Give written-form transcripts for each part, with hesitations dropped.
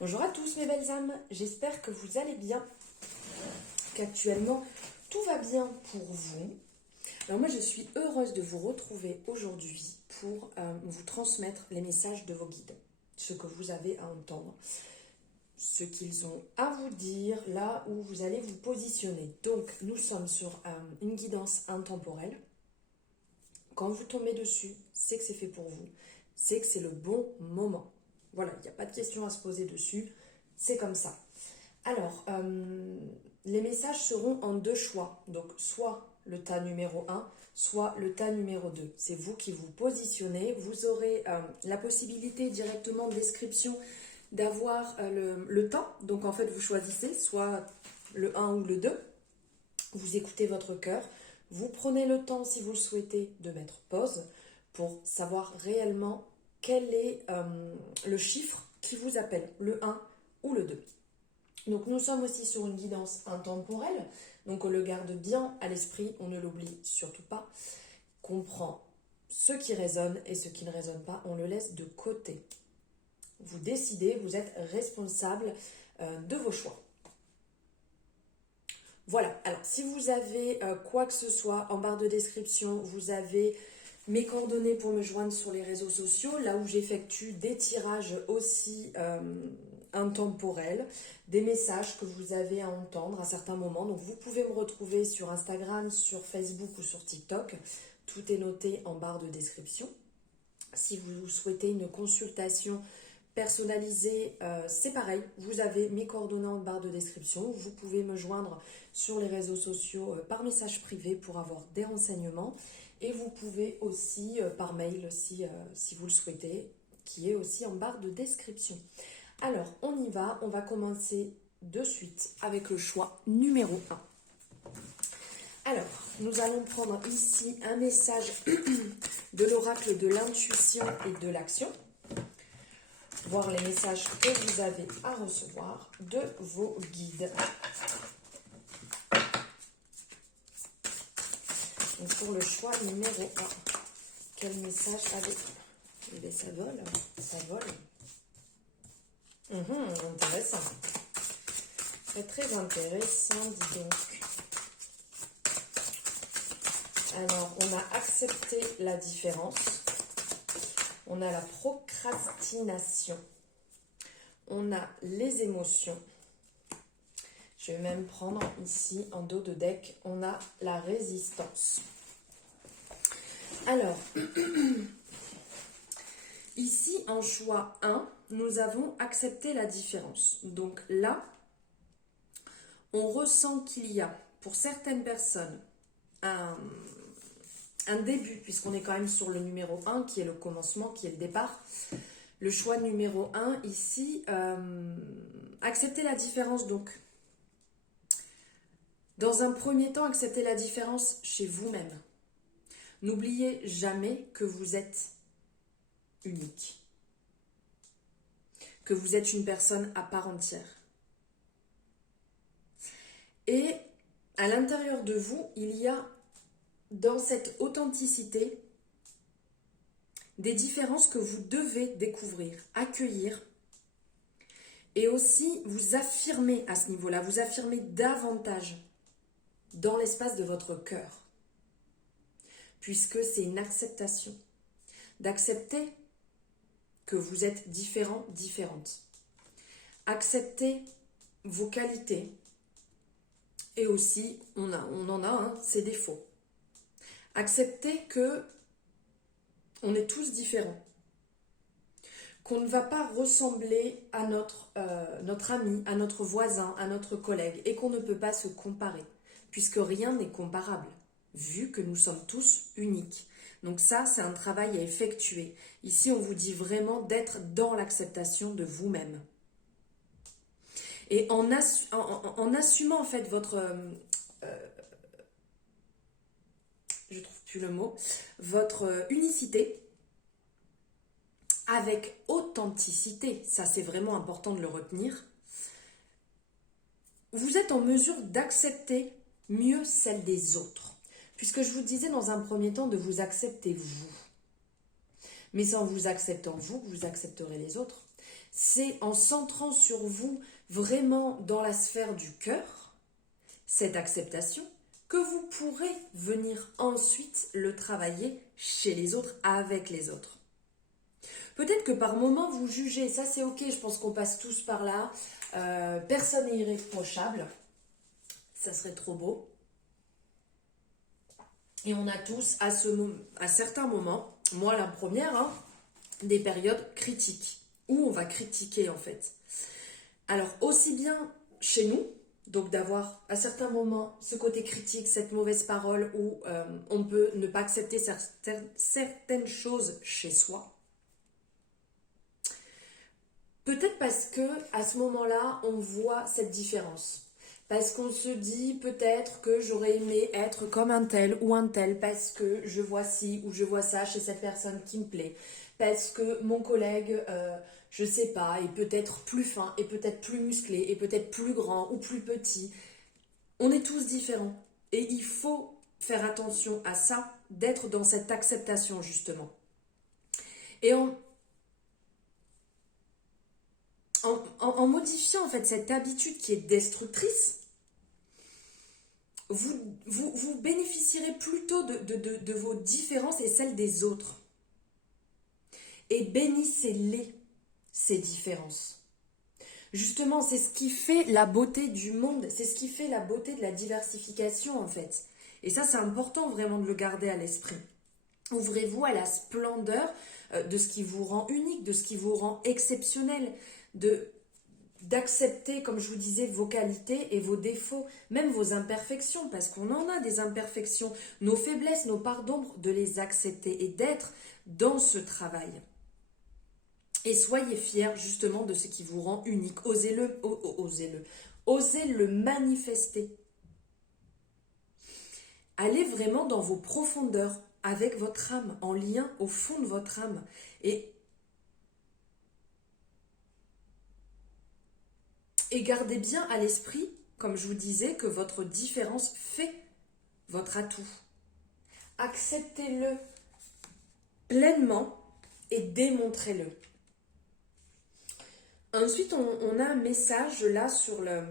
Bonjour à tous mes belles âmes, j'espère que vous allez bien, qu'actuellement tout va bien pour vous. Alors moi je suis heureuse de vous retrouver aujourd'hui pour vous transmettre les messages de vos guides, ce que vous avez à entendre, ce qu'ils ont à vous dire, là où vous allez vous positionner. Donc nous sommes sur une guidance intemporelle. Quand vous tombez dessus, c'est que c'est fait pour vous, c'est que c'est le bon moment. Voilà, il n'y a pas de question à se poser dessus, c'est comme ça. Alors, les messages seront en deux choix, donc soit le tas numéro 1, soit le tas numéro 2. C'est vous qui vous positionnez, vous aurez la possibilité directement de description d'avoir le temps, donc en fait vous choisissez soit le 1 ou le 2, vous écoutez votre cœur, vous prenez le temps si vous le souhaitez de mettre pause pour savoir réellement quel est le chiffre qui vous appelle, le 1 ou le 2. Donc nous sommes aussi sur une guidance intemporelle, donc on le garde bien à l'esprit, on ne l'oublie surtout pas, qu'on prend ce qui résonne et ce qui ne résonne pas, on le laisse de côté. Vous décidez, vous êtes responsable de vos choix. Voilà, alors si vous avez quoi que ce soit en barre de description, vous avez mes coordonnées pour me joindre sur les réseaux sociaux, là où j'effectue des tirages aussi intemporels, des messages que vous avez à entendre à certains moments. Donc vous pouvez me retrouver sur Instagram, sur Facebook ou sur TikTok. Tout est noté en barre de description. Si vous souhaitez une consultation personnalisée, c'est pareil, vous avez mes coordonnées en barre de description. Vous pouvez me joindre sur les réseaux sociaux par message privé pour avoir des renseignements. Et vous pouvez aussi par mail si vous le souhaitez, qui est aussi en barre de description. Alors, on y va, on va commencer de suite avec le choix numéro 1. Alors, nous allons prendre ici un message de l'oracle de l'intuition et de l'action. Voir les messages que vous avez à recevoir de vos guides. Donc pour le choix numéro 1, quel message avez-vous? Eh bien, ça vole, ça vole. Intéressant. Très très intéressant, dis donc. Alors, on a accepté la différence. On a la procrastination. On a les émotions. Je vais même prendre ici en dos de deck, on a la résistance. Alors, ici en choix 1, nous avons accepté la différence. Donc là, on ressent qu'il y a pour certaines personnes un début, puisqu'on est quand même sur le numéro 1 qui est le commencement, qui est le départ. Le choix numéro 1 ici, accepter la différence donc. Dans un premier temps, acceptez la différence chez vous-même. N'oubliez jamais que vous êtes unique, que vous êtes une personne à part entière. Et à l'intérieur de vous, il y a dans cette authenticité des différences que vous devez découvrir, accueillir et aussi vous affirmer à ce niveau-là, vous affirmer davantage dans l'espace de votre cœur. Puisque c'est une acceptation. D'accepter que vous êtes différent, différente. Accepter vos qualités. Et aussi, on en a ses défauts. Accepter que on est tous différents. Qu'on ne va pas ressembler à notre ami, à notre voisin, à notre collègue. Et qu'on ne peut pas se comparer. Puisque rien n'est comparable. Vu que nous sommes tous uniques. Donc ça, c'est un travail à effectuer. Ici, on vous dit vraiment d'être dans l'acceptation de vous-même. Et en assumant en fait votre... je trouve plus le mot. Votre unicité avec authenticité. Ça, c'est vraiment important de le retenir. Vous êtes en mesure d'accepter mieux celle des autres. Puisque je vous disais dans un premier temps de vous accepter vous. Mais c'est en vous acceptant vous que vous accepterez les autres. C'est en centrant sur vous vraiment dans la sphère du cœur, cette acceptation, que vous pourrez venir ensuite le travailler chez les autres, avec les autres. Peut-être que par moment vous jugez, ça c'est ok, je pense qu'on passe tous par là, personne n'est irréprochable, ça serait trop beau. Et on a tous à certains moments, moi la première, hein, des périodes critiques, où on va critiquer en fait. Alors aussi bien chez nous, donc d'avoir à certains moments ce côté critique, cette mauvaise parole où on peut ne pas accepter certaines choses chez soi. Peut-être parce que à ce moment-là, on voit cette différence. Parce qu'on se dit peut-être que j'aurais aimé être comme un tel ou un tel parce que je vois ci ou je vois ça chez cette personne qui me plaît. Parce que mon collègue, je sais pas, est peut-être plus fin, est peut-être plus musclé, est peut-être plus grand ou plus petit. On est tous différents. Et il faut faire attention à ça, d'être dans cette acceptation justement. Et en modifiant en fait cette habitude qui est destructrice, vous bénéficierez plutôt de vos différences et celles des autres. Et bénissez-les, ces différences. Justement, c'est ce qui fait la beauté du monde, c'est ce qui fait la beauté de la diversification en fait. Et ça, c'est important vraiment de le garder à l'esprit. Ouvrez-vous à la splendeur de ce qui vous rend unique, de ce qui vous rend exceptionnel, d'accepter, comme je vous disais, vos qualités et vos défauts, même vos imperfections, parce qu'on en a des imperfections, nos faiblesses, nos parts d'ombre, de les accepter et d'être dans ce travail. Et soyez fiers justement de ce qui vous rend unique. Osez-le, osez le manifester. Allez vraiment dans vos profondeurs avec votre âme, en lien au fond de votre âme. Et gardez bien à l'esprit, comme je vous disais, que votre différence fait votre atout. Acceptez-le pleinement et démontrez-le. Ensuite, on a un message là sur la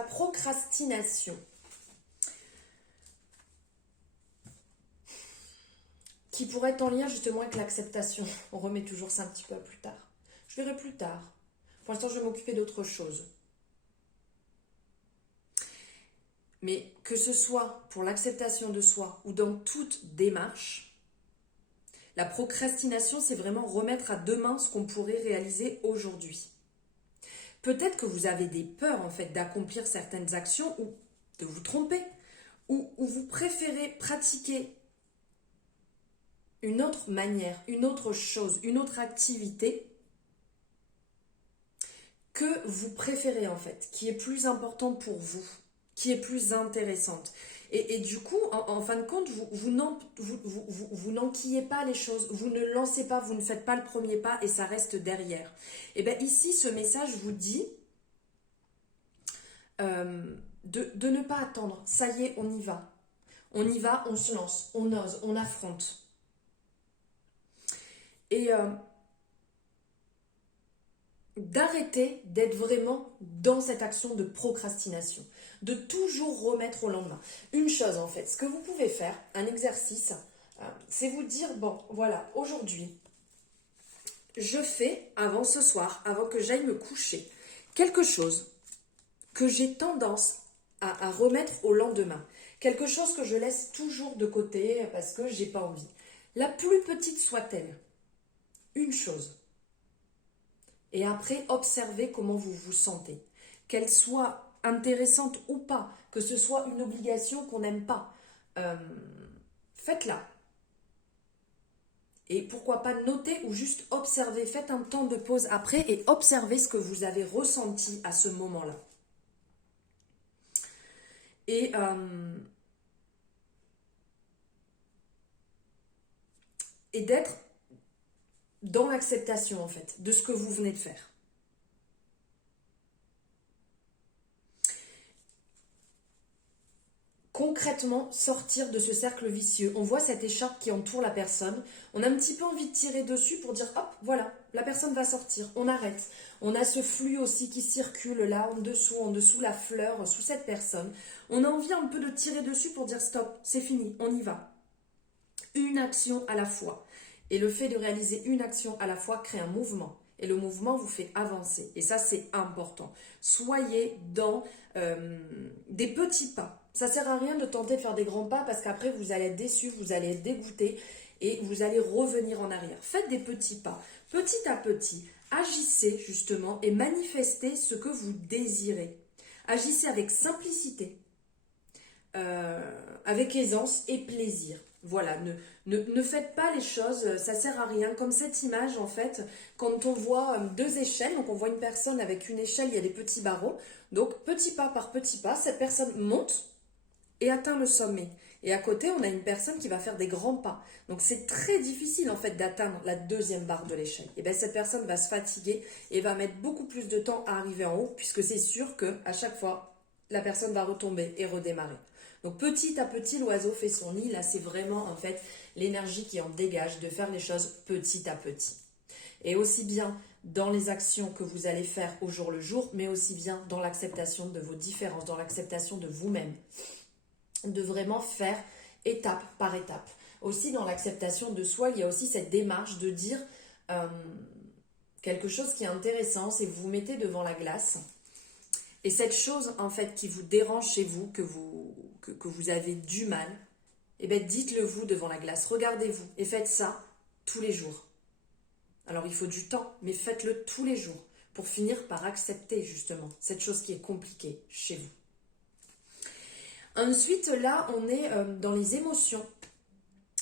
procrastination. Qui pourrait être en lien justement avec l'acceptation. On remet toujours ça un petit peu à plus tard. Je verrai plus tard. Pour l'instant, je vais m'occuper d'autre chose. Mais que ce soit pour l'acceptation de soi ou dans toute démarche, la procrastination, c'est vraiment remettre à demain ce qu'on pourrait réaliser aujourd'hui. Peut-être que vous avez des peurs en fait d'accomplir certaines actions ou de vous tromper, ou vous préférez pratiquer une autre manière, une autre chose, une autre activité que vous préférez en fait, qui est plus importante pour vous, qui est plus intéressante. Et du coup, en fin de compte, vous n'enquillez pas les choses, vous ne lancez pas, vous ne faites pas le premier pas et ça reste derrière. Et bien ici, ce message vous dit de ne pas attendre. Ça y est, on y va. On y va, on se lance, on ose, on affronte. Et d'arrêter d'être vraiment dans cette action de procrastination, de toujours remettre au lendemain. Une chose en fait, ce que vous pouvez faire, un exercice, c'est vous dire, bon voilà, aujourd'hui, je fais avant ce soir, avant que j'aille me coucher, quelque chose que j'ai tendance à remettre au lendemain, quelque chose que je laisse toujours de côté parce que j'ai pas envie. La plus petite soit-elle, une chose. Et après, observez comment vous vous sentez. Qu'elle soit intéressante ou pas, que ce soit une obligation qu'on n'aime pas, faites-la. Et pourquoi pas noter ou juste observer. Faites un temps de pause après et observez ce que vous avez ressenti à ce moment-là. Et d'être dans l'acceptation en fait de ce que vous venez de faire. concrètement sortir de ce cercle vicieux. On voit cette écharpe qui entoure la personne. On a un petit peu envie de tirer dessus pour dire hop, voilà, la personne va sortir. On arrête. On a ce flux aussi qui circule là en dessous la fleur, sous cette personne. On a envie un peu de tirer dessus pour dire stop, c'est fini, on y va. Une action à la fois. Et le fait de réaliser une action à la fois crée un mouvement. Et le mouvement vous fait avancer. Et ça, c'est important. Soyez dans des petits pas. Ça ne sert à rien de tenter de faire des grands pas parce qu'après, vous allez être déçu, vous allez être dégoûté et vous allez revenir en arrière. Faites des petits pas. Petit à petit, agissez justement et manifestez ce que vous désirez. Agissez avec simplicité, avec aisance et plaisir. Voilà, ne faites pas les choses, ça sert à rien. Comme cette image, en fait, quand on voit deux échelles, donc on voit une personne avec une échelle, il y a des petits barreaux. Donc, petit pas par petit pas, cette personne monte et atteint le sommet. Et à côté, on a une personne qui va faire des grands pas. Donc, c'est très difficile, en fait, d'atteindre la deuxième barre de l'échelle. Et bien, cette personne va se fatiguer et va mettre beaucoup plus de temps à arriver en haut, puisque c'est sûr qu'à chaque fois, la personne va retomber et redémarrer. Donc petit à petit, l'oiseau fait son nid. Là, c'est vraiment en fait l'énergie qui en dégage de faire les choses petit à petit. Et aussi bien dans les actions que vous allez faire au jour le jour, mais aussi bien dans l'acceptation de vos différences, dans l'acceptation de vous-même. De vraiment faire étape par étape. Aussi dans l'acceptation de soi, il y a aussi cette démarche de dire quelque chose qui est intéressant, c'est que vous vous mettez devant la glace. Et cette chose en fait qui vous dérange chez vous, que vous avez du mal, eh bien dites-le vous devant la glace, regardez-vous et faites ça tous les jours. Alors il faut du temps, mais faites-le tous les jours pour finir par accepter justement cette chose qui est compliquée chez vous. Ensuite là on est dans les émotions.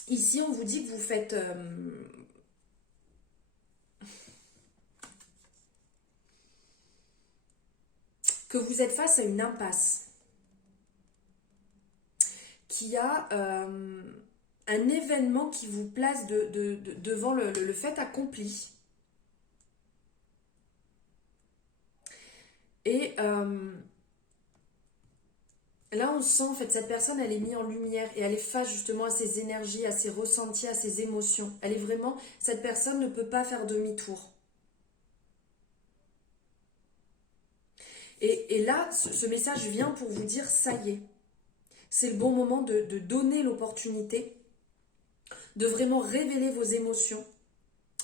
Ici on vous dit que vous faites... que vous êtes face à une impasse, qu'il y a un événement qui vous place devant le fait accompli. Et là, on sent, en fait, cette personne, elle est mise en lumière et elle est face justement à ses énergies, à ses ressentis, à ses émotions. Elle est vraiment, cette personne ne peut pas faire demi-tour. Et là, ce message vient pour vous dire, ça y est, c'est le bon moment de donner l'opportunité de vraiment révéler vos émotions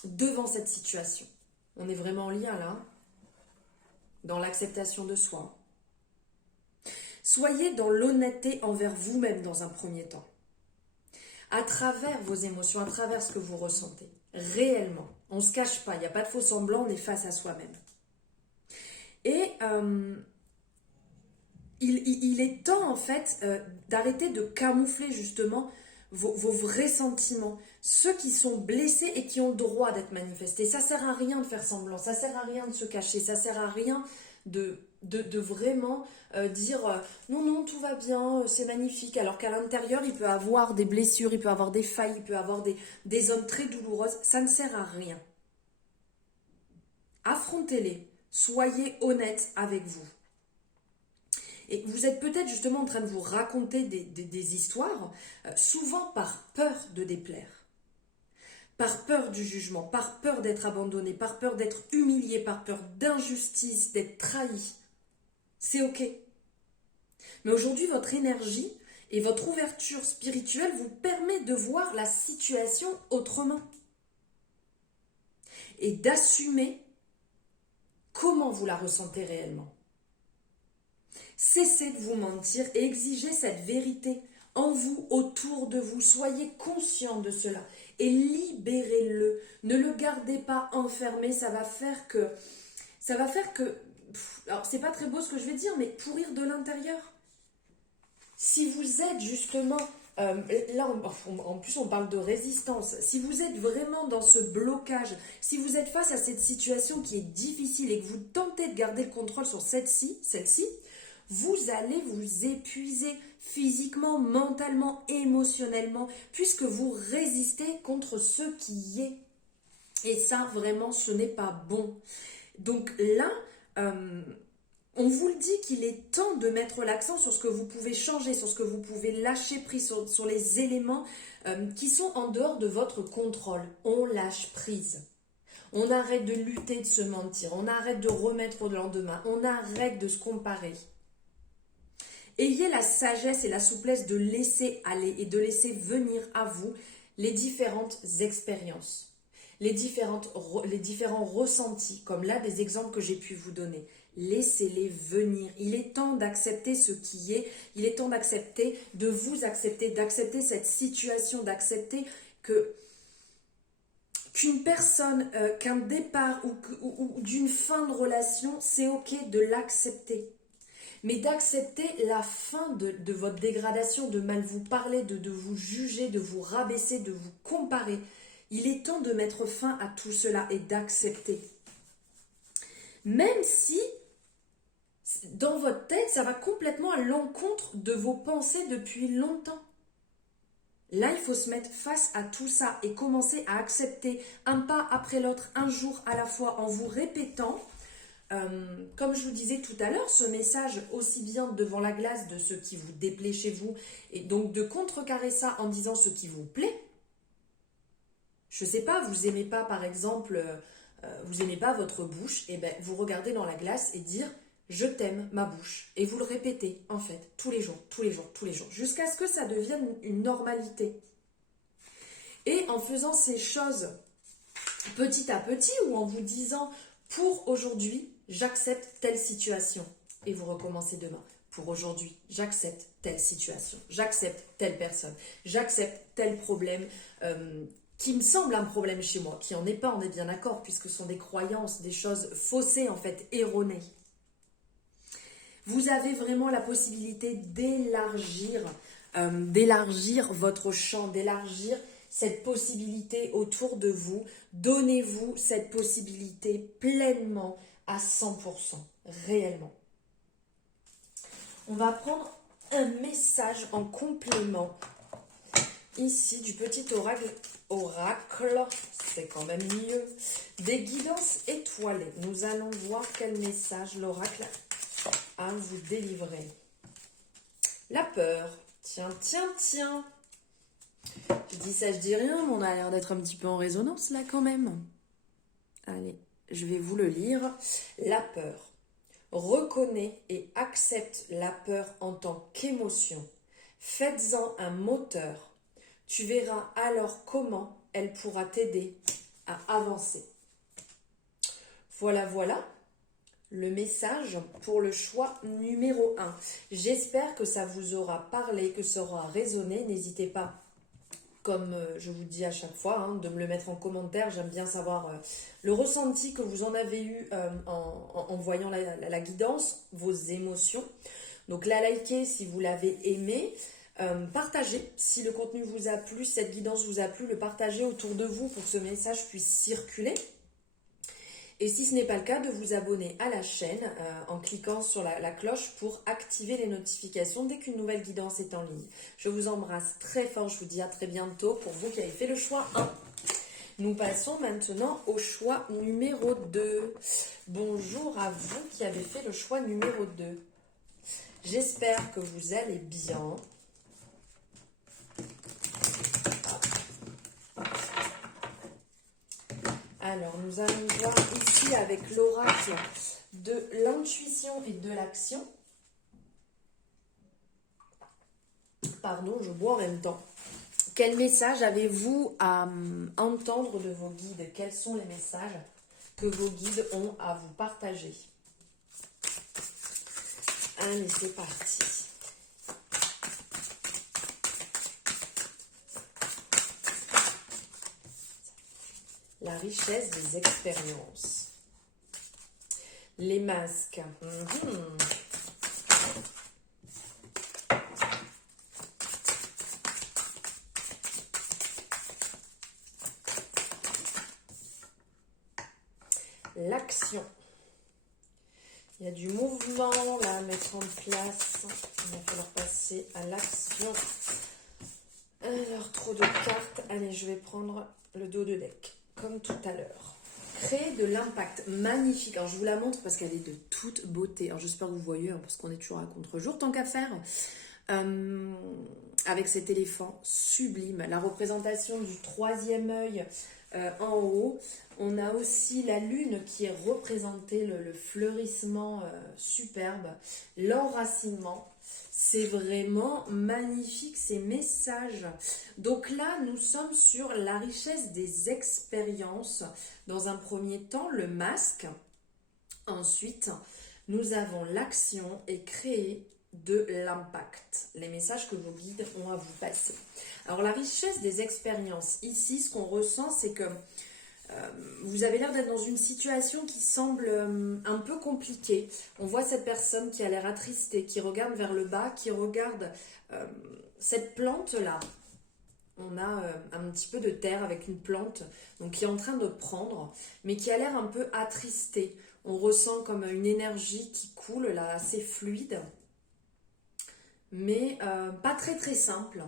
devant cette situation. On est vraiment en lien là, dans l'acceptation de soi. Soyez dans l'honnêteté envers vous-même dans un premier temps. À travers vos émotions, à travers ce que vous ressentez. Réellement. On ne se cache pas, il n'y a pas de faux semblant, on est face à soi-même. Et il est temps en fait d'arrêter de camoufler justement vos vrais sentiments, ceux qui sont blessés et qui ont le droit d'être manifestés. Ça sert à rien de faire semblant, ça sert à rien de se cacher, ça sert à rien de vraiment dire non, tout va bien, c'est magnifique, alors qu'à l'intérieur, il peut avoir des blessures, il peut avoir des failles, il peut avoir des zones très douloureuses. Ça ne sert à rien. Affrontez-les, soyez honnête avec vous. Et vous êtes peut-être justement en train de vous raconter des histoires, souvent par peur de déplaire, par peur du jugement, par peur d'être abandonné, par peur d'être humilié, par peur d'injustice, d'être trahi. C'est ok. Mais aujourd'hui, votre énergie et votre ouverture spirituelle vous permet de voir la situation autrement et d'assumer comment vous la ressentez réellement. Cessez de vous mentir et exigez cette vérité en vous, autour de vous. Soyez conscient de cela et libérez-le. Ne le gardez pas enfermé, ça va faire que alors c'est pas très beau ce que je vais dire, mais pourrir de l'intérieur. Si vous êtes justement, là en plus on parle de résistance, si vous êtes vraiment dans ce blocage, si vous êtes face à cette situation qui est difficile et que vous tentez de garder le contrôle sur celle-ci, vous allez vous épuiser physiquement, mentalement, émotionnellement, puisque vous résistez contre ce qui est. Et ça, vraiment, ce n'est pas bon. Donc là, On vous le dit qu'il est temps de mettre l'accent sur ce que vous pouvez changer, sur ce que vous pouvez lâcher prise, sur les éléments qui sont en dehors de votre contrôle. On lâche prise. On arrête de lutter, de se mentir. On arrête de remettre au lendemain. On arrête de se comparer. Ayez la sagesse et la souplesse de laisser aller et de laisser venir à vous les différentes expériences, les différents ressentis, comme là des exemples que j'ai pu vous donner. Laissez-les venir. Il est temps d'accepter ce qui est. Il est temps d'accepter, de vous accepter, d'accepter cette situation, d'accepter qu'une personne, qu'un départ ou d'une fin de relation, c'est ok de l'accepter. Mais d'accepter la fin de votre dégradation, de mal vous parler, de vous juger, de vous rabaisser, de vous comparer. Il est temps de mettre fin à tout cela et d'accepter. Même si, dans votre tête, ça va complètement à l'encontre de vos pensées depuis longtemps. Là, il faut se mettre face à tout ça et commencer à accepter un pas après l'autre, un jour à la fois, en vous répétant, comme je vous disais tout à l'heure, ce message aussi bien devant la glace de ce qui vous déplaît chez vous, et donc de contrecarrer ça en disant ce qui vous plaît. Je sais pas, vous aimez pas par exemple, vous aimez pas votre bouche, et ben vous regardez dans la glace et dire je t'aime ma bouche, et vous le répétez en fait tous les jours, tous les jours, tous les jours, jusqu'à ce que ça devienne une normalité. Et en faisant ces choses petit à petit ou en vous disant pour aujourd'hui j'accepte telle situation, et vous recommencez demain. Pour aujourd'hui, j'accepte telle situation, j'accepte telle personne, j'accepte tel problème qui me semble un problème chez moi, qui en est pas, on est bien d'accord, puisque ce sont des croyances, des choses faussées en fait, erronées. Vous avez vraiment la possibilité d'élargir votre champ, d'élargir cette possibilité autour de vous. Donnez-vous cette possibilité pleinement à 100%, réellement. On va prendre un message en complément ici du petit oracle, c'est quand même mieux, des guidances étoilées. Nous allons voir quel message l'oracle a vous délivrer. La peur. Tiens, tiens, tiens. Je dis ça, je dis rien, mais on a l'air d'être un petit peu en résonance là quand même. Allez, je vais vous le lire. La peur. Reconnais et accepte la peur en tant qu'émotion. Faites-en un moteur. Tu verras alors comment elle pourra t'aider à avancer. Voilà, voilà le message pour le choix numéro 1. J'espère que ça vous aura parlé, que ça aura résonné. N'hésitez pas, comme je vous dis à chaque fois, de me le mettre en commentaire. J'aime bien savoir le ressenti que vous en avez eu en voyant la guidance, vos émotions. Donc la likez si vous l'avez aimé. Partagez si le contenu vous a plu, cette guidance vous a plu, le partagez autour de vous pour que ce message puisse circuler. Et si ce n'est pas le cas, de vous abonner à la chaîne en cliquant sur la cloche pour activer les notifications dès qu'une nouvelle guidance est en ligne. Je vous embrasse très fort, je vous dis à très bientôt pour vous qui avez fait le choix 1. Nous passons maintenant au choix numéro 2. Bonjour à vous qui avez fait le choix numéro 2. J'espère que vous allez bien. Alors, nous allons voir ici avec l'oracle de l'intuition et de l'action. Pardon, je bois en même temps. Quel message avez-vous à entendre de vos guides? Quels sont les messages que vos guides ont à vous partager? Allez, c'est parti. La richesse des expériences. Les masques. L'action. Il y a du mouvement là à mettre en place. Il va falloir passer à l'action. Alors, trop de cartes. Allez, je vais prendre le dos de deck, comme tout à l'heure. créer de l'impact. Magnifique. Alors je vous la montre parce qu'elle est de toute beauté. Alors j'espère que vous voyez, parce qu'on est toujours à contre-jour, tant qu'à faire. Avec cet éléphant sublime. La représentation du troisième œil en haut. On a aussi la lune qui est représentée, le fleurissement superbe, l'enracinement. C'est vraiment magnifique ces messages. Donc là, nous sommes sur la richesse des expériences. Dans un premier temps, le masque. Ensuite, nous avons l'action et créer de l'impact. Les messages que vos guides ont à vous passer. Alors la richesse des expériences. Ici, ce qu'on ressent, c'est que vous avez l'air d'être dans une situation qui semble un peu compliquée. On voit cette personne qui a l'air attristée, qui regarde vers le bas, qui regarde cette plante-là. On a un petit peu de terre avec une plante donc qui est en train de prendre, mais qui a l'air un peu attristée. On ressent comme une énergie qui coule là, assez fluide, mais pas très très simple.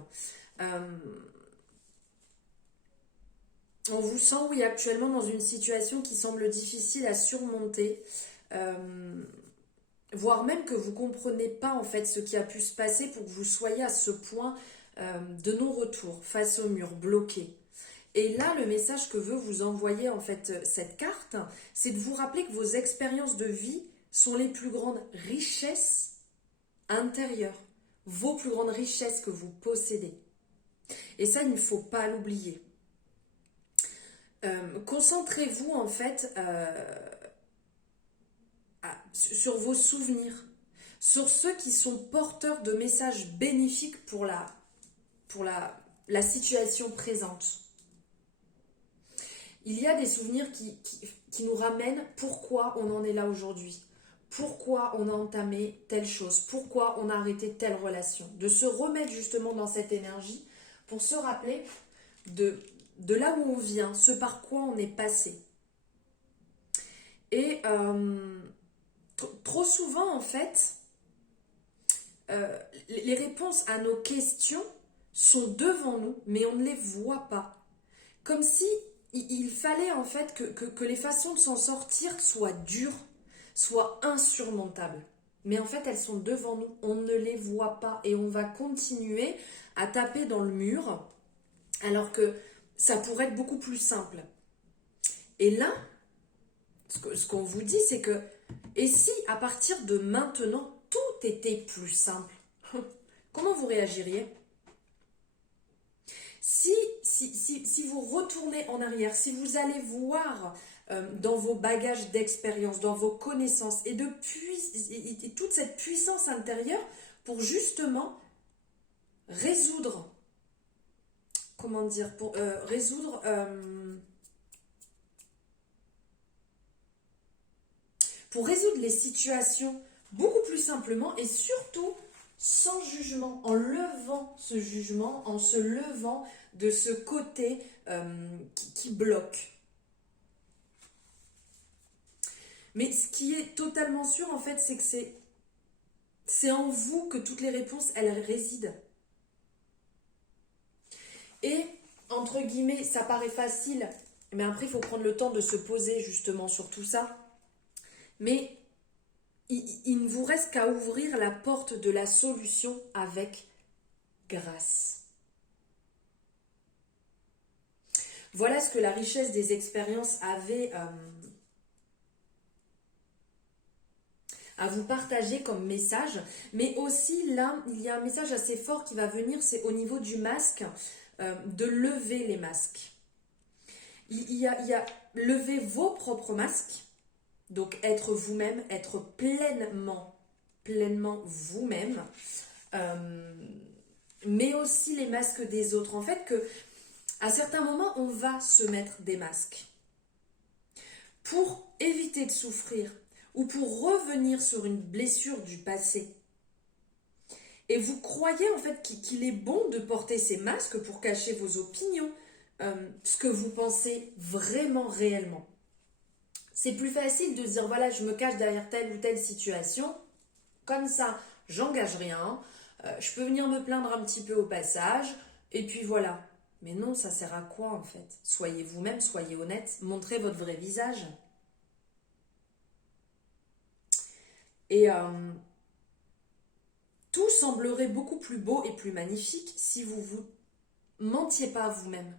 On vous sent, oui, actuellement dans une situation qui semble difficile à surmonter, voire même que vous ne comprenez pas en fait ce qui a pu se passer pour que vous soyez à ce point de non-retour, face au mur, bloqué. Et là, le message que veut vous envoyer en fait cette carte, c'est de vous rappeler que vos expériences de vie sont les plus grandes richesses intérieures, vos plus grandes richesses que vous possédez. Et ça, il ne faut pas l'oublier. Concentrez-vous en fait sur vos souvenirs, sur ceux qui sont porteurs de messages bénéfiques pour la situation présente. Il y a des souvenirs qui nous ramènent pourquoi on en est là aujourd'hui, pourquoi on a entamé telle chose, pourquoi on a arrêté telle relation. De se remettre justement dans cette énergie pour se rappeler de là où on vient, ce par quoi on est passé. Et trop souvent, en fait, les réponses à nos questions sont devant nous, mais on ne les voit pas. Comme si il fallait en fait que les façons de s'en sortir soient dures, soient insurmontables. Mais en fait, elles sont devant nous, on ne les voit pas et on va continuer à taper dans le mur alors que ça pourrait être beaucoup plus simple. Et là, ce qu'on vous dit, c'est que, et si à partir de maintenant, tout était plus simple, comment vous réagiriez ? Si vous retournez en arrière, si vous allez voir dans vos bagages d'expérience, dans vos connaissances et toute cette puissance intérieure pour justement résoudre, pour résoudre les situations beaucoup plus simplement et surtout sans jugement, en levant ce jugement, en se levant de ce côté qui bloque. Mais ce qui est totalement sûr en fait, c'est que c'est en vous que toutes les réponses, elles résident. Et, entre guillemets, ça paraît facile, mais après, il faut prendre le temps de se poser justement sur tout ça. Mais il ne vous reste qu'à ouvrir la porte de la solution avec grâce. Voilà ce que la richesse des expériences avait à vous partager comme message. Mais aussi, là, il y a un message assez fort qui va venir, c'est au niveau du masque, de lever les masques. Il y a lever vos propres masques. Donc, être vous-même, être pleinement vous-même, mais aussi les masques des autres. En fait, à certains moments, on va se mettre des masques pour éviter de souffrir ou pour revenir sur une blessure du passé. Et vous croyez en fait qu'il est bon de porter ces masques pour cacher vos opinions, ce que vous pensez vraiment, réellement. C'est plus facile de se dire, voilà, je me cache derrière telle ou telle situation. Comme ça, j'engage rien. Je peux venir me plaindre un petit peu au passage. Et puis voilà. Mais non, ça sert à quoi en fait? Soyez vous-même, soyez honnête, montrez votre vrai visage. Et tout semblerait beaucoup plus beau et plus magnifique si vous vous mentiez pas à vous-même.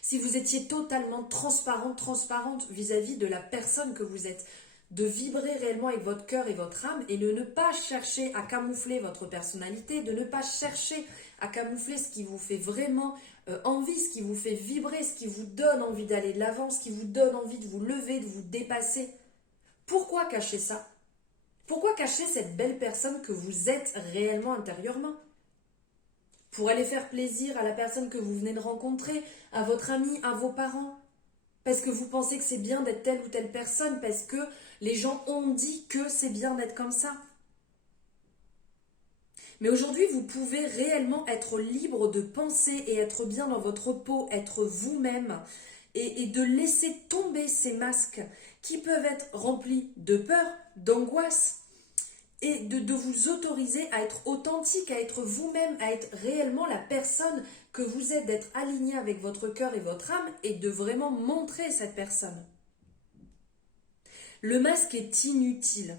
Si vous étiez totalement transparente vis-à-vis de la personne que vous êtes, de vibrer réellement avec votre cœur et votre âme et de ne pas chercher à camoufler votre personnalité, de ne pas chercher à camoufler ce qui vous fait vraiment envie, ce qui vous fait vibrer, ce qui vous donne envie d'aller de l'avant, ce qui vous donne envie de vous lever, de vous dépasser. Pourquoi cacher ça? Pourquoi cacher cette belle personne que vous êtes réellement intérieurement? Pour aller faire plaisir à la personne que vous venez de rencontrer, à votre ami, à vos parents. Parce que vous pensez que c'est bien d'être telle ou telle personne, parce que les gens ont dit que c'est bien d'être comme ça. Mais aujourd'hui, vous pouvez réellement être libre de penser et être bien dans votre peau, être vous-même et de laisser tomber ces masques qui peuvent être remplis de peur, d'angoisse, et de vous autoriser à être authentique, à être vous-même, à être réellement la personne que vous êtes, d'être aligné avec votre cœur et votre âme et de vraiment montrer cette personne. Le masque est inutile.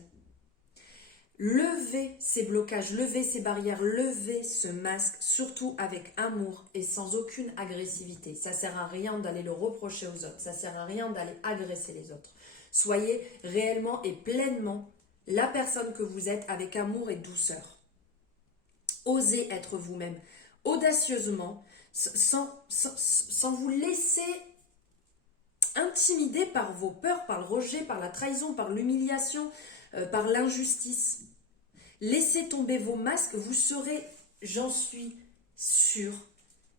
Levez ces blocages, levez ces barrières, levez ce masque, surtout avec amour et sans aucune agressivité. Ça ne sert à rien d'aller le reprocher aux autres, ça ne sert à rien d'aller agresser les autres. Soyez réellement et pleinement la personne que vous êtes avec amour et douceur. Osez être vous-même, audacieusement, sans vous laisser intimider par vos peurs, par le rejet, par la trahison, par l'humiliation, par l'injustice. Laissez tomber vos masques, vous serez, j'en suis sûre,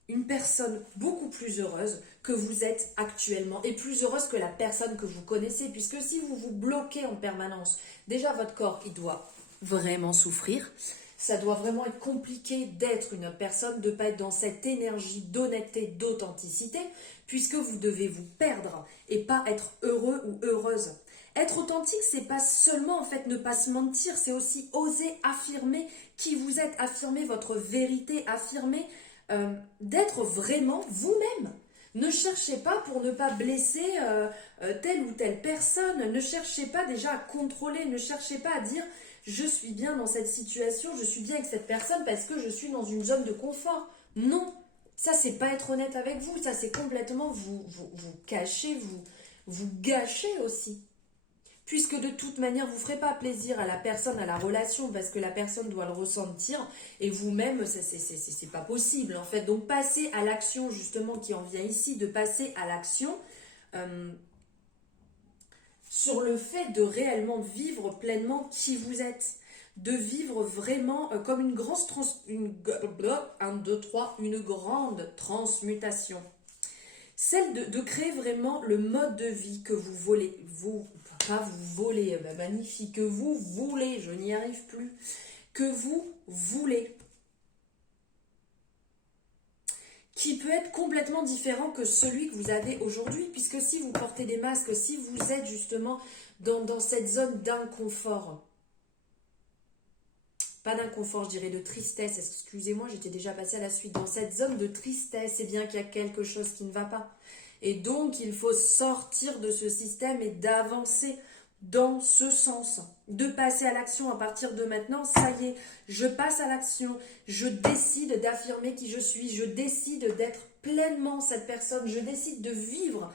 une personne beaucoup plus heureuse que vous êtes actuellement et plus heureuse que la personne que vous connaissez, puisque si vous vous bloquez en permanence, déjà votre corps il doit vraiment souffrir, ça doit vraiment être compliqué d'être une autre personne, de ne pas être dans cette énergie d'honnêteté, d'authenticité, puisque vous devez vous perdre et pas être heureux ou heureuse. Être authentique, c'est pas seulement en fait ne pas se mentir, c'est aussi oser affirmer qui vous êtes, affirmer votre vérité, affirmer d'être vraiment vous-même. Ne cherchez pas pour ne pas blesser telle ou telle personne. Ne cherchez pas déjà à contrôler. Ne cherchez pas à dire je suis bien dans cette situation, je suis bien avec cette personne parce que je suis dans une zone de confort. Non, ça c'est pas être honnête avec vous. Ça c'est complètement vous cacher, vous gâcher aussi. Puisque de toute manière, vous ne ferez pas plaisir à la personne, à la relation, parce que la personne doit le ressentir, et vous-même, c'est pas possible, en fait. Donc, passez à l'action, justement, qui en vient ici, de passer à l'action sur le fait de réellement vivre pleinement qui vous êtes. De vivre vraiment comme une grande une grande transmutation. Celle de créer vraiment le mode de vie que vous voulez, pas vous voulez, magnifique, que vous voulez, je n'y arrive plus, que vous voulez, qui peut être complètement différent que celui que vous avez aujourd'hui, puisque si vous portez des masques, si vous êtes justement dans cette zone d'inconfort, pas d'inconfort, je dirais de tristesse, excusez-moi, j'étais déjà passée à la suite, dans cette zone de tristesse, c'est bien qu'il y a quelque chose qui ne va pas. Et donc, il faut sortir de ce système et d'avancer dans ce sens, de passer à l'action à partir de maintenant. Ça y est, je passe à l'action, je décide d'affirmer qui je suis, je décide d'être pleinement cette personne, je décide de vivre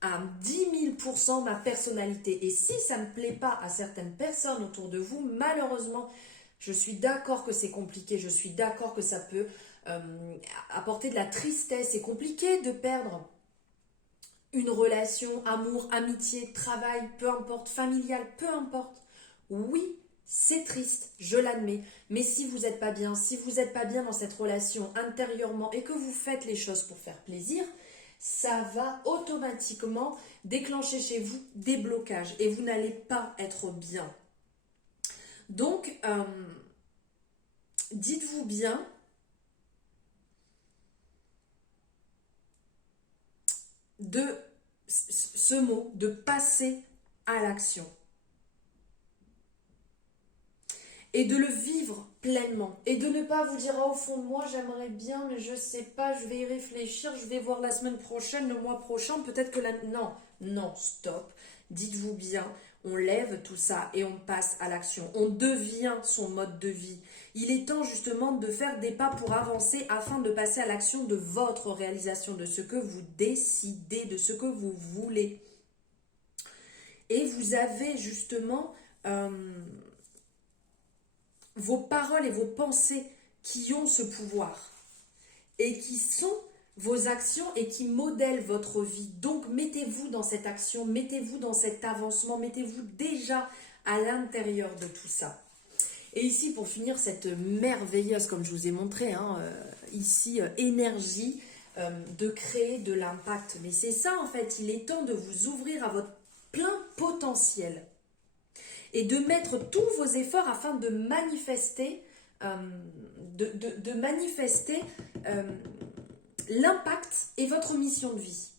à 10 000% ma personnalité. Et si ça ne plaît pas à certaines personnes autour de vous, malheureusement, je suis d'accord que c'est compliqué, je suis d'accord que ça peut apporter de la tristesse. C'est compliqué de perdre une relation, amour, amitié, travail, peu importe, familial, peu importe. Oui, c'est triste, je l'admets. Mais si vous n'êtes pas bien, si vous n'êtes pas bien dans cette relation intérieurement et que vous faites les choses pour faire plaisir, ça va automatiquement déclencher chez vous des blocages et vous n'allez pas être bien. Donc, dites-vous bien de ce mot, de passer à l'action. et de le vivre pleinement. Et de ne pas vous dire, ah, au fond de moi, j'aimerais bien, mais je sais pas, je vais y réfléchir, je vais voir la semaine prochaine, le mois prochain, peut-être que la... Non, non, stop. Dites-vous bien, on lève tout ça et on passe à l'action. On devient son mode de vie. Il est temps justement de faire des pas pour avancer afin de passer à l'action de votre réalisation, de ce que vous décidez, de ce que vous voulez. Et vous avez justement vos paroles et vos pensées qui ont ce pouvoir et qui sont vos actions et qui modèlent votre vie. Donc mettez-vous dans cette action, mettez-vous dans cet avancement, mettez-vous déjà à l'intérieur de tout ça. Et ici, pour finir, cette merveilleuse, comme je vous ai montré, ici, énergie de créer de l'impact. Mais c'est ça, en fait, il est temps de vous ouvrir à votre plein potentiel et de mettre tous vos efforts afin de manifester, l'impact et votre mission de vie.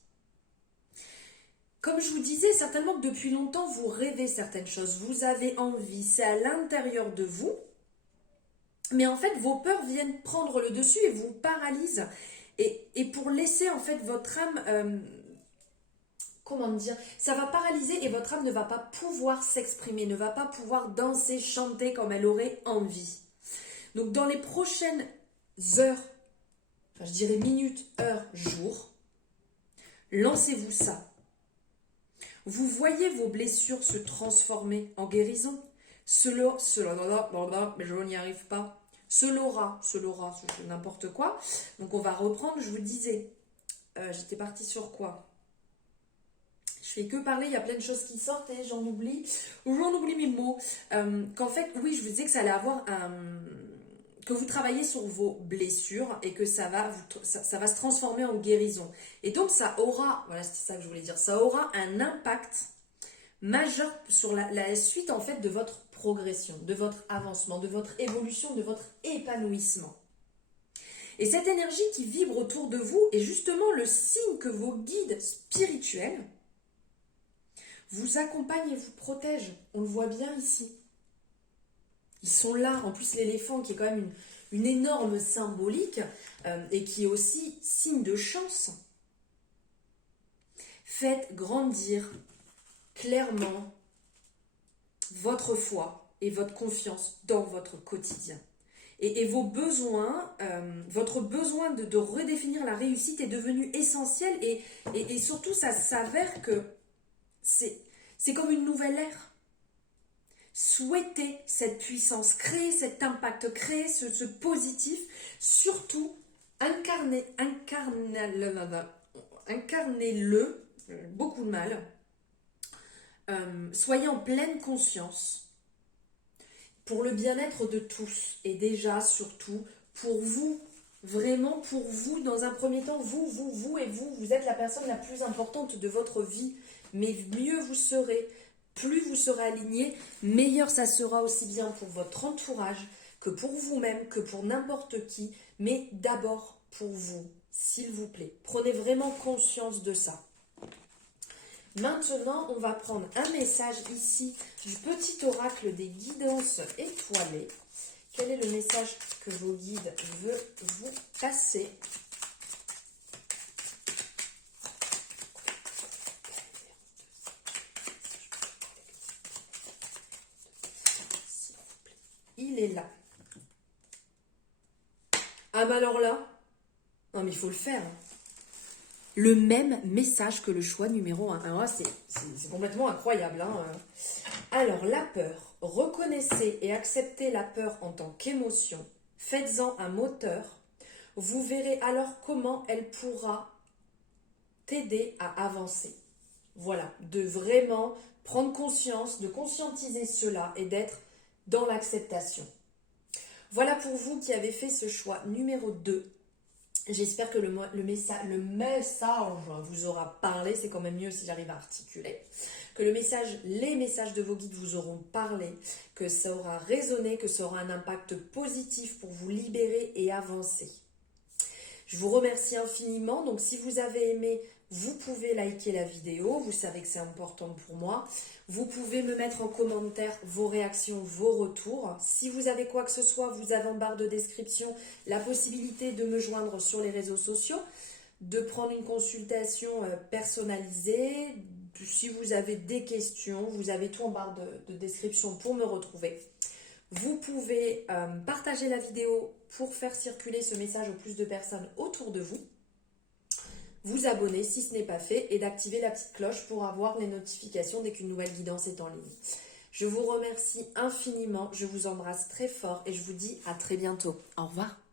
Comme je vous disais, certainement que depuis longtemps, vous rêvez certaines choses, vous avez envie, c'est à l'intérieur de vous, mais en fait, vos peurs viennent prendre le dessus et vous paralysent. Et pour laisser en fait votre âme, comment dire, ça va paralyser et votre âme ne va pas pouvoir s'exprimer, ne va pas pouvoir danser, chanter comme elle aurait envie. Donc dans les prochaines heures, enfin je dirais minutes, heures, jours, lancez-vous ça. Vous voyez vos blessures se transformer en guérison. Mais je n'y arrive pas. L'aura, n'importe quoi. Donc on va reprendre, je vous disais, j'étais partie sur quoi? Je fais que parler, il y a plein de choses qui sortent et j'en oublie mes mots. Qu'en fait, oui, je vous disais que ça allait avoir que vous travaillez sur vos blessures et que ça va se transformer en guérison. Et donc ça aura, voilà, c'était ça que je voulais dire, ça aura un impact majeur sur la suite en fait de votre progression, de votre avancement, de votre évolution, de votre épanouissement. Et cette énergie qui vibre autour de vous est justement le signe que vos guides spirituels vous accompagnent et vous protègent. On le voit bien ici. Ils sont là. En plus, l'éléphant qui est quand même une énorme symbolique et qui est aussi signe de chance. Faites grandir clairement votre foi et votre confiance dans votre quotidien. Et vos besoins, votre besoin de redéfinir la réussite est devenu essentiel et surtout ça s'avère que c'est comme une nouvelle ère. Souhaitez cette puissance, créez cet impact, créez ce positif, surtout incarnez-le, beaucoup de mal, soyez en pleine conscience pour le bien-être de tous et déjà surtout pour vous, vraiment pour vous dans un premier temps, vous êtes la personne la plus importante de votre vie, mais mieux vous serez. Plus vous serez aligné, meilleur ça sera aussi bien pour votre entourage que pour vous-même, que pour n'importe qui, mais d'abord pour vous, s'il vous plaît. Prenez vraiment conscience de ça. Maintenant, on va prendre un message ici du petit oracle des guidances étoilées. Quel est le message que vos guides veulent vous passer ? Il est là. Ah bah alors là, non mais il faut le faire. Le même message que le choix numéro 1. Alors là, c'est complètement incroyable. Alors, la peur. Reconnaissez et acceptez la peur en tant qu'émotion. Faites-en un moteur. Vous verrez alors comment elle pourra t'aider à avancer. Voilà, de vraiment prendre conscience, de conscientiser cela et d'être dans l'acceptation. Voilà pour vous qui avez fait ce choix numéro 2. J'espère que le message vous aura parlé, c'est quand même mieux si j'arrive à articuler, que les messages de vos guides vous auront parlé, que ça aura résonné, que ça aura un impact positif pour vous libérer et avancer. Je vous remercie infiniment. Donc si vous avez aimé vous pouvez liker la vidéo, vous savez que c'est important pour moi. Vous pouvez me mettre en commentaire vos réactions, vos retours. Si vous avez quoi que ce soit, vous avez en barre de description la possibilité de me joindre sur les réseaux sociaux, de prendre une consultation personnalisée. Si vous avez des questions, vous avez tout en barre de description pour me retrouver. Vous pouvez partager la vidéo pour faire circuler ce message au plus de personnes autour de vous. Vous abonner si ce n'est pas fait et d'activer la petite cloche pour avoir les notifications dès qu'une nouvelle guidance est en ligne. Je vous remercie infiniment, je vous embrasse très fort et je vous dis à très bientôt. Au revoir.